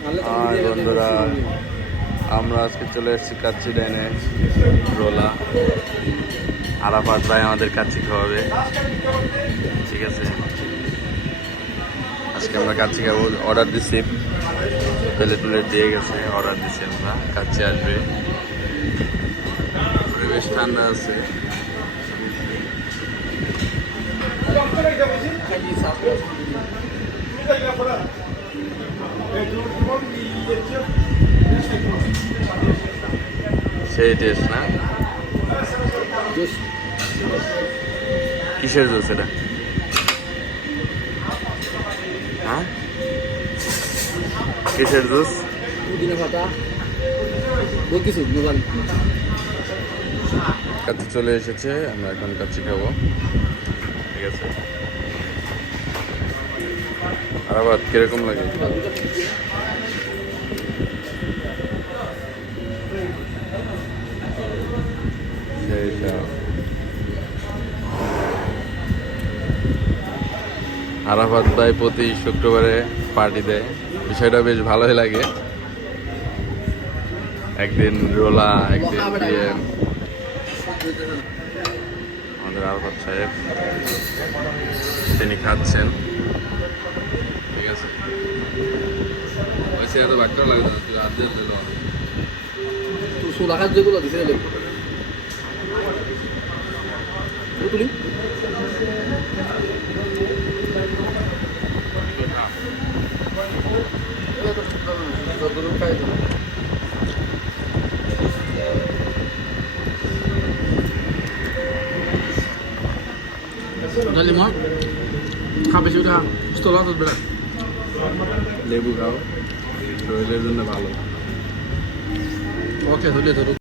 আর বন্ধুরা আমরা আজকে চলে এসেছি কাচ্চি ডাইনে রোলা। আরাফাত ভাই আমাদের কাচ্চি খাওয়াবে, ঠিক আছে। আজকে আমরা কাচ্চি খাবো, অর্ডার দিচ্ছি, প্লেট দিয়ে গেছে, অর্ডার দিচ্ছি আমরা, কাচ্চি আসবে। বেশ ঠান্ডা আছে। সেই টেস্ট না? কিসের জুস এটা? হ্যাঁ, কিসের জুস? কাচ্চি চলে এসেছে, আমরা এখন কাচ্চি খাবো, ঠিক আছে। আরাফাত কিরকম লাগে? আরাফাত ভাই প্রতি শুক্রবারে পার্টি দেয়, বিষয়টা বেশ ভালোই লাগে। একদিন রোলা, একদিন আমাদের আরাফাত সাহেব তিনি খাচ্ছেন, ঠিক আছে। এত বাক্য লাগে যেগুলো দিছে তুলি limon খাবে সেটা সুস্থ লাগবে। লেবু খাও, শরীরের জন্য ভালো। ওকে, ধরে ধরো।